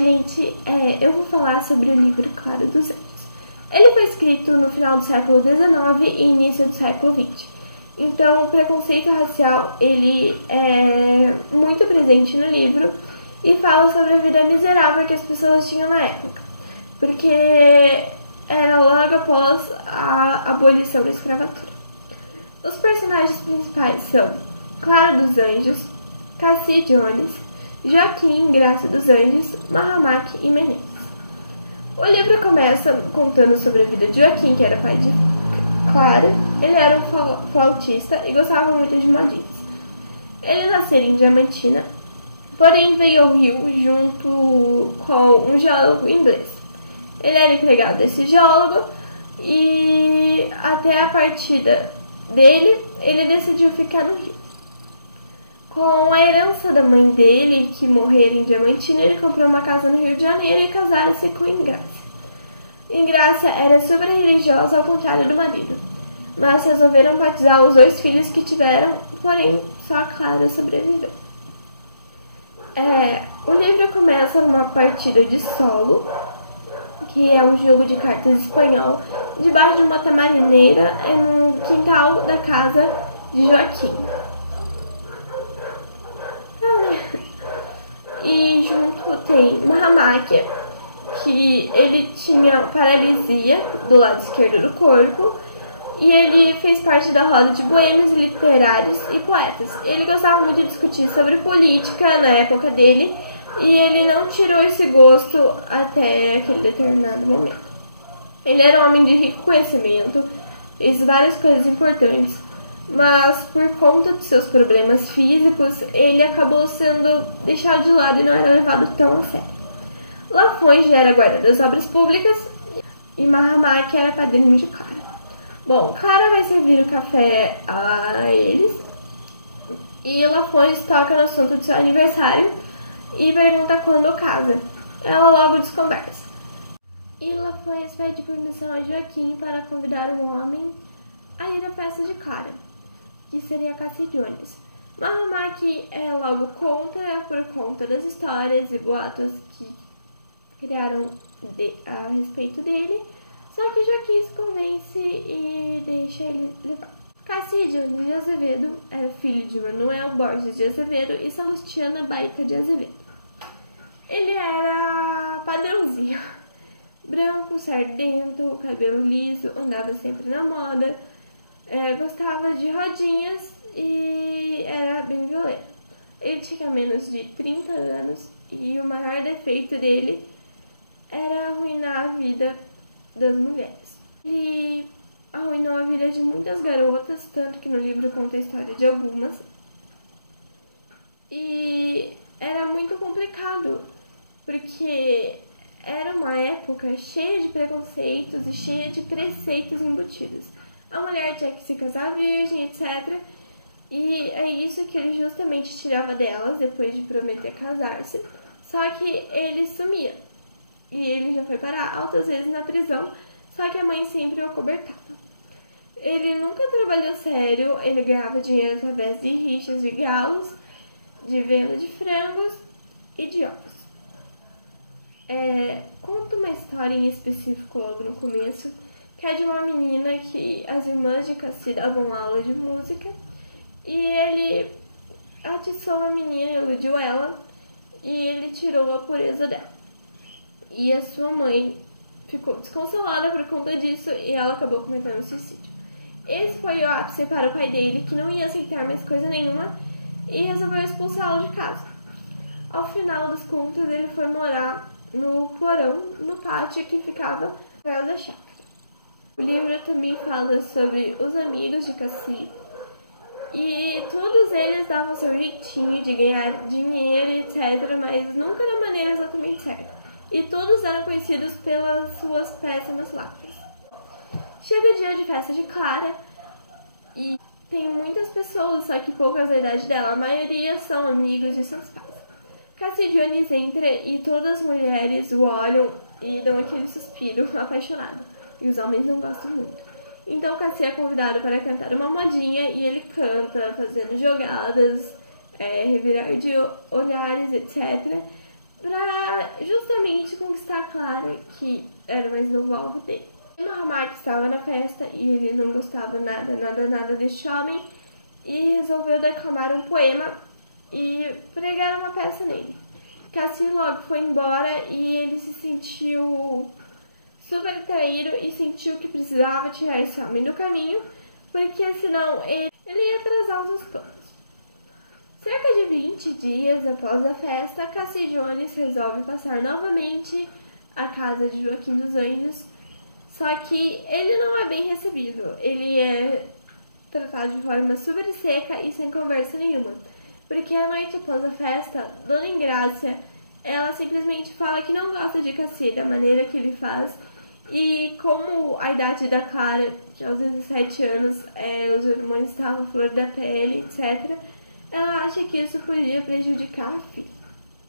gente, eu vou falar sobre o livro Clara dos Anjos. Ele foi escrito no final do século XIX e início do século XX. Então, o preconceito racial, ele é muito presente no livro e fala sobre a vida miserável que as pessoas tinham na época. Porque era logo após a abolição da escravatura. Os personagens principais são Clara dos Anjos, Cassie Jones, Joaquim Graça dos Anjos, Mahamak e Menezes. O livro começa contando sobre a vida de Joaquim, que era pai de Clara. Ele era um flautista e gostava muito de modinhas. Ele nasceu em Diamantina, porém veio ao Rio junto com um geólogo inglês. Ele era empregado desse geólogo e até a partida dele, ele decidiu ficar no Rio. Com a herança da mãe dele, que morrera em Diamantina, ele comprou uma casa no Rio de Janeiro e casaram-se com Ingrácia. Ingrácia era super religiosa, ao contrário do marido, mas resolveram batizar os 2 filhos que tiveram, porém só a Clara sobreviveu. O livro começa numa partida de solo, que é um jogo de cartas espanhol, debaixo de uma tamarineira no quintal da casa de Joaquim. E junto tem Mahamak, que ele tinha paralisia do lado esquerdo do corpo, e ele fez parte da roda de boêmios literários e poetas. Ele gostava muito de discutir sobre política na época dele, e ele não tirou esse gosto até aquele determinado momento. Ele era um homem de rico conhecimento, fez várias coisas importantes, mas por conta de seus problemas físicos, ele acabou sendo deixado de lado e não era levado tão a sério. Lafões já era guarda das obras públicas e Mahamak era padrinho de Clara. Bom, Clara vai servir o café a eles e Lafões toca no assunto do seu aniversário e pergunta quando casa. Ela logo desconversa. E Lafões pede permissão a Joaquim para convidar um homem a ir à festa de Clara, que seria a Cassie Jones. Mahamak logo contra por conta das histórias e boatos que criaram a respeito dele, só que Joaquim se convence e deixa ele levar. Cassie Jones de Azevedo era filho de Manuel Borges de Azevedo e Salustiana Baica de Azevedo. Ele era padrãozinho, branco, sardento, cabelo liso, andava sempre na moda, gostava de rodinhas e era bem violeiro. Ele tinha menos de 30 anos e o maior defeito dele era arruinar a vida das mulheres. Ele arruinou a vida de muitas garotas, tanto que no livro conta a história de algumas. E era muito complicado, porque era uma época cheia de preconceitos e cheia de preceitos embutidos. A mulher tinha que se casar virgem, etc. E é isso que ele justamente tirava delas depois de prometer casar-se. Só que ele sumia. E ele já foi parar altas vezes na prisão, só que a mãe sempre o acobertava. Ele nunca trabalhou sério, ele ganhava dinheiro através de rixas de galos, de venda de frangos e de ovos. Conta uma história em específico logo no começo, que é de uma menina que as irmãs de Cassie davam aula de música, e ele atiçou a menina, iludiu ela, e ele tirou a pureza dela. E a sua mãe ficou desconsolada por conta disso e ela acabou cometendo suicídio. Esse foi o ápice para o pai dele, que não ia aceitar mais coisa nenhuma e resolveu expulsá-lo de casa. Ao final das contas, ele foi morar no porão, no pátio que ficava perto da chácara. O livro também fala sobre os amigos de Cassie e todos eles davam seu jeitinho de ganhar dinheiro, etc., mas nunca da maneira exatamente certa. E todos eram conhecidos pelas suas péssimas lábias. Chega o dia de festa de Clara e tem muitas pessoas, só que poucas da idade dela. A maioria são amigos de seus pais. Cassie Jones entra e todas as mulheres o olham e dão aquele suspiro apaixonado. E os homens não gostam muito. Então Cassie é convidado para cantar uma modinha e ele canta fazendo jogadas, revirar de olhares, etc., para justamente mais novo alvo dele. O Mahamaki estava na festa e ele não gostava nada deste homem e resolveu declamar um poema e pregar uma peça nele. Cassie logo foi embora e ele se sentiu super traído e sentiu que precisava tirar esse homem do caminho, porque senão ele ia atrasar os seus planos. Cerca de 20 dias após a festa, Cassie Jones resolve passar novamente à casa de Joaquim dos Anjos, só que ele não é bem recebido. Ele é tratado de forma super seca e sem conversa nenhuma, porque a noite após a festa, Dona Engrácia, ela simplesmente fala que não gosta de Cassie da maneira que ele faz, e como a idade da Clara, que aos 17 anos, os hormônios estavam flor da pele, etc., ela acha que isso podia prejudicar a filha.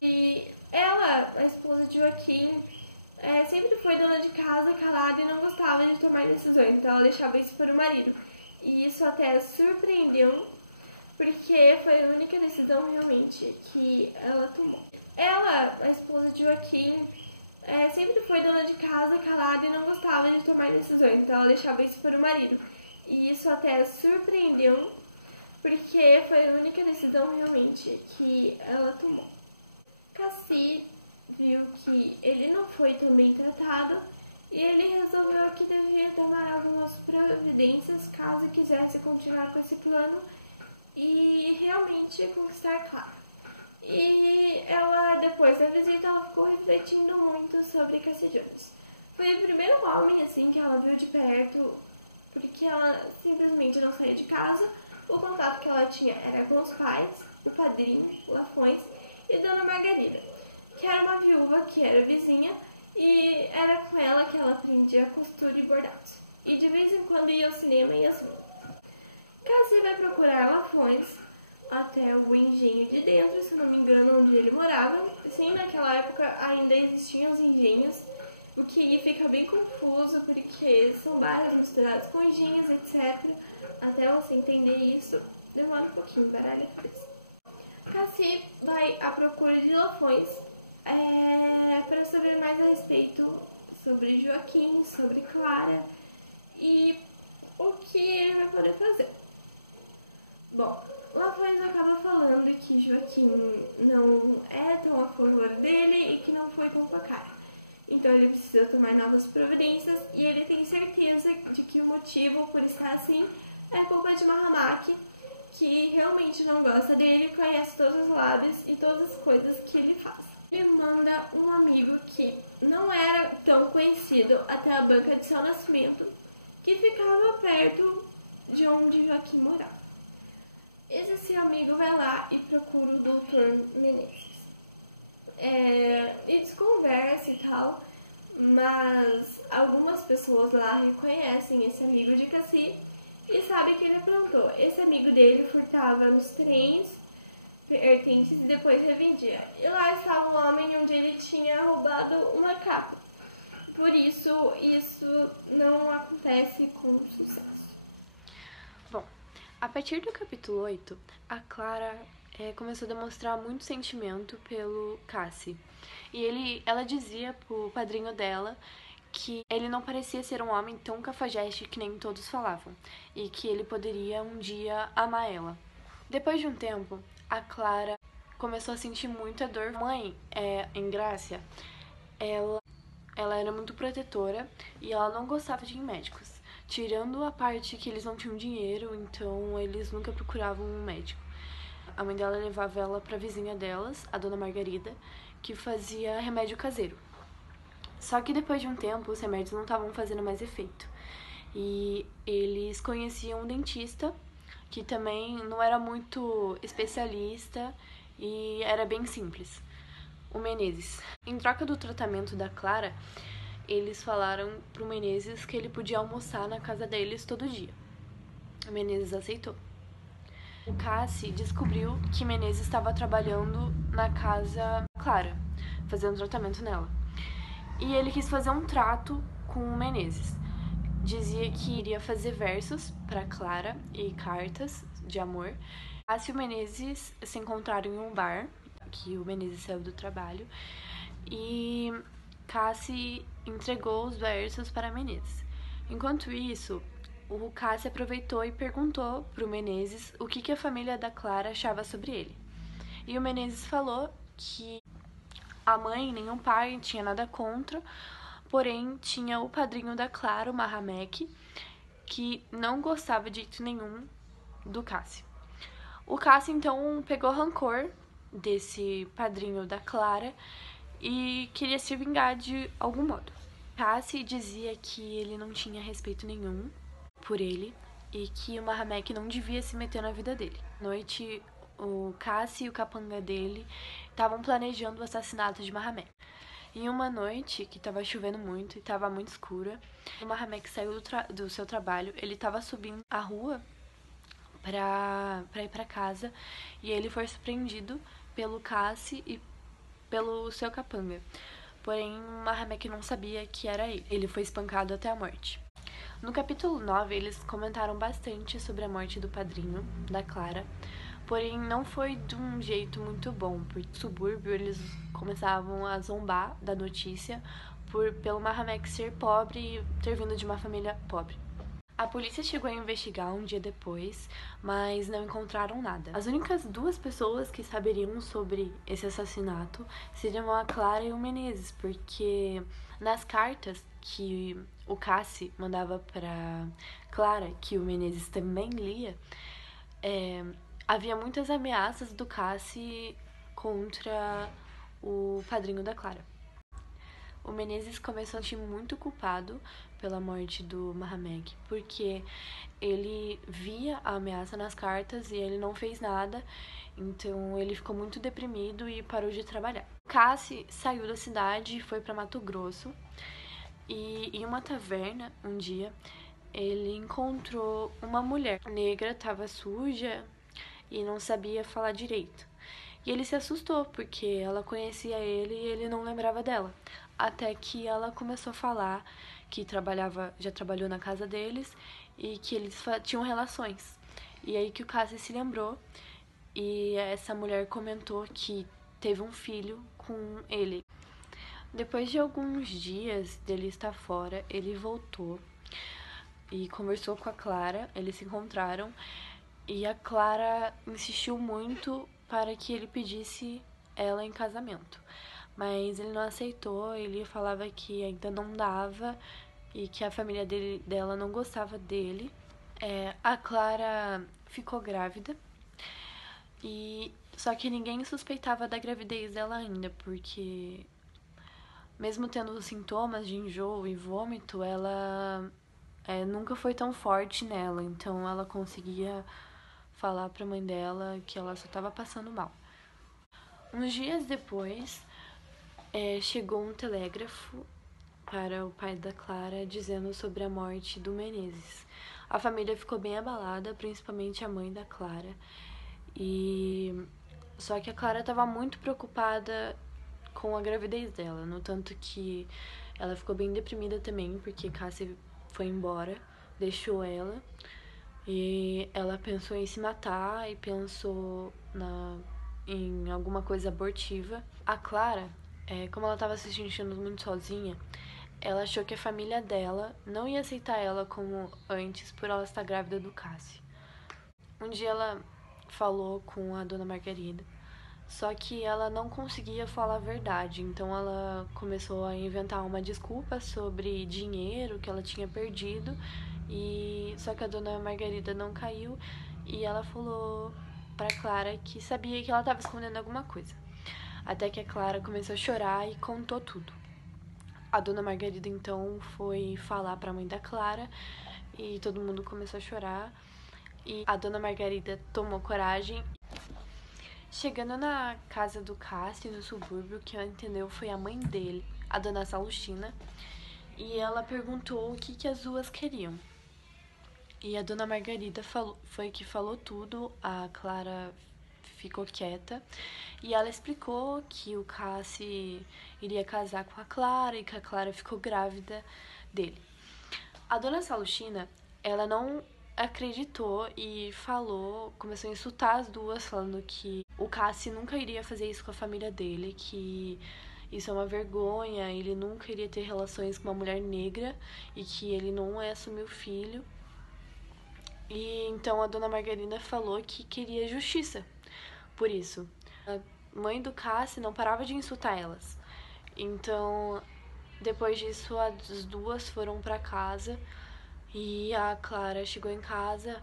E ela, a esposa de Joaquim, sempre foi dona de casa, calada e não gostava de tomar decisões, então ela deixava isso para o marido. E isso até surpreendeu, porque foi a única decisão realmente que ela tomou. Ela, a esposa de Joaquim, sempre foi dona de casa, calada e não gostava de tomar decisões, então ela deixava isso para o marido. E isso até surpreendeu, porque foi a única decisão realmente que ela tomou. Cassie viu que ele não foi tão bem tratado e ele resolveu que devia tomar algumas providências caso quisesse continuar com esse plano e realmente conquistar Clara. E ela, depois da visita, ela ficou refletindo muito sobre Cassie Jones. Foi o primeiro homem assim que ela viu de perto, porque ela simplesmente não saía de casa. O contato que ela tinha era com os pais, o padrinho, Lafões e Dona Margarida, que era uma viúva que era vizinha, e era com ela que ela aprendia costura e bordados. E de vez em quando ia ao cinema e assim. Cassie vai procurar Lafões até o engenho de dentro, se não me engano, onde ele morava. Sim, naquela época ainda existiam os engenhos, o que fica bem confuso, porque são bairros misturados com engenhos, etc. Até você entender isso, demora um pouquinho, baralho a cabeça. Cassie vai à procura de Lafões para saber mais a respeito sobre Joaquim, sobre Clara e o que ele vai poder fazer. Bom, Lafões acaba falando que Joaquim não é tão a favor dele e que não foi tão com a cara. Então ele precisa tomar novas providências e ele tem certeza de que o motivo por estar assim é culpa de Mahamaki, que realmente não gosta dele, conhece todos os lábios e todas as coisas que ele faz. Ele manda um amigo que não era tão conhecido até a banca de seu nascimento, que ficava perto de onde Joaquim morava. Esse amigo vai lá e procura o Dr. Menezes. Eles conversam e tal, mas algumas pessoas lá reconhecem esse amigo de Cassie e sabem que ele aprontou. Esse amigo dele furtava nos trens pertences e depois revendia. E lá estava um homem onde ele tinha roubado uma capa. Por isso não acontece com sucesso. Bom, a partir do capítulo 8, a Clara começou a demonstrar muito sentimento pelo Cassie. E ela dizia pro padrinho dela que ele não parecia ser um homem tão cafajeste que nem todos falavam, e que ele poderia um dia amar ela. Depois de um tempo, a Clara começou a sentir muita dor. A mãe, Engrácia, ela era muito protetora e ela não gostava de ir em médicos. Tirando a parte que eles não tinham dinheiro, então eles nunca procuravam um médico. A mãe dela levava ela pra vizinha delas, a Dona Margarida, que fazia remédio caseiro. Só que depois de um tempo, os remédios não estavam fazendo mais efeito. E eles conheciam um dentista, que também não era muito especialista e era bem simples, o Menezes. Em troca do tratamento da Clara, eles falaram pro Menezes que ele podia almoçar na casa deles todo dia. O Menezes aceitou. O Cassie descobriu que Menezes estava trabalhando na casa da Clara, fazendo tratamento nela. E ele quis fazer um trato com o Menezes. Dizia que iria fazer versos para Clara e cartas de amor. Cassie e o Menezes se encontraram em um bar, que o Menezes saiu do trabalho, e Cassi entregou os versos para Menezes. Enquanto isso, o Cassi aproveitou e perguntou para o Menezes o que a família da Clara achava sobre ele. E o Menezes falou que a mãe nem o pai tinha nada contra, porém tinha o padrinho da Clara, o Mahamek, que não gostava de jeito nenhum do Cassi. O Cassi então pegou rancor desse padrinho da Clara e queria se vingar de algum modo. Cassi dizia que ele não tinha respeito nenhum por ele e que o Mahamek não devia se meter na vida dele. À noite, o Cassi e o capanga dele estavam planejando o assassinato de Mahamek. Em uma noite que estava chovendo muito e estava muito escura, o Mahamek saiu do seu trabalho, ele estava subindo a rua para ir para casa e ele foi surpreendido pelo Cassi e pelo seu capanga. Porém, Mahamek não sabia que era ele. Ele foi espancado até a morte. No capítulo 9, eles comentaram bastante sobre a morte do padrinho, da Clara, porém não foi de um jeito muito bom, porque no subúrbio eles começavam a zombar da notícia pelo Mahamek ser pobre e ter vindo de uma família pobre. A polícia chegou a investigar um dia depois, mas não encontraram nada. As únicas duas pessoas que saberiam sobre esse assassinato seriam a Clara e o Menezes, porque nas cartas que o Cassi mandava para Clara, que o Menezes também lia, havia muitas ameaças do Cassi contra o padrinho da Clara. O Menezes começou a se sentir muito culpado pela morte do Mahamek, porque ele via a ameaça nas cartas e ele não fez nada, então ele ficou muito deprimido e parou de trabalhar. Cassi saiu da cidade e foi para Mato Grosso, e em uma taverna, um dia, ele encontrou uma mulher negra, estava suja e não sabia falar direito. E ele se assustou, porque ela conhecia ele e ele não lembrava dela. Até que ela começou a falar que já trabalhou na casa deles e que eles tinham relações. E aí que o Cassi se lembrou e essa mulher comentou que teve um filho com ele. Depois de alguns dias dele estar fora, ele voltou e conversou com a Clara, eles se encontraram e a Clara insistiu muito para que ele pedisse ela em casamento. Mas ele não aceitou, ele falava que ainda não dava e que a família dela não gostava dele. A Clara ficou grávida, só que ninguém suspeitava da gravidez dela ainda, porque mesmo tendo sintomas de enjoo e vômito, ela nunca foi tão forte nela, então ela conseguia falar pra mãe dela que ela só estava passando mal. Uns dias depois, chegou um telégrafo para o pai da Clara dizendo sobre a morte do Menezes. A família ficou bem abalada, principalmente a mãe da Clara. Só que a Clara estava muito preocupada com a gravidez dela, no tanto que ela ficou bem deprimida também, porque Cassi foi embora, deixou ela, e ela pensou em se matar e pensou em alguma coisa abortiva. A Clara, como ela estava se sentindo muito sozinha, ela achou que a família dela não ia aceitar ela como antes por ela estar grávida do Cassi. Um dia ela falou com a dona Margarida, só que ela não conseguia falar a verdade, então ela começou a inventar uma desculpa sobre dinheiro que ela tinha perdido, só que a dona Margarida não caiu e ela falou pra Clara que sabia que ela estava escondendo alguma coisa. Até que a Clara começou a chorar e contou tudo. A dona Margarida então foi falar pra mãe da Clara e todo mundo começou a chorar. E a dona Margarida tomou coragem. Chegando na casa do Cassi, no subúrbio, que ela entendeu foi a mãe dele, a dona Salustina, e ela perguntou o que as duas queriam. E a dona Margarida foi que falou tudo, a Clara ficou quieta, e ela explicou que o Cassi iria casar com a Clara e que a Clara ficou grávida dele. A dona Salustina, ela não acreditou e começou a insultar as duas, falando que o Cassi nunca iria fazer isso com a família dele, que isso é uma vergonha, ele nunca iria ter relações com uma mulher negra e que ele não ia assumir o filho. E então a dona Margarida falou que queria justiça por isso. A mãe do Cassie não parava de insultar elas. Então, depois disso, as duas foram pra casa e a Clara chegou em casa,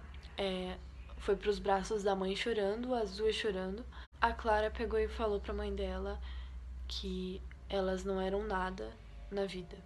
foi pros braços da mãe chorando, as duas chorando. A Clara pegou e falou pra mãe dela que elas não eram nada na vida.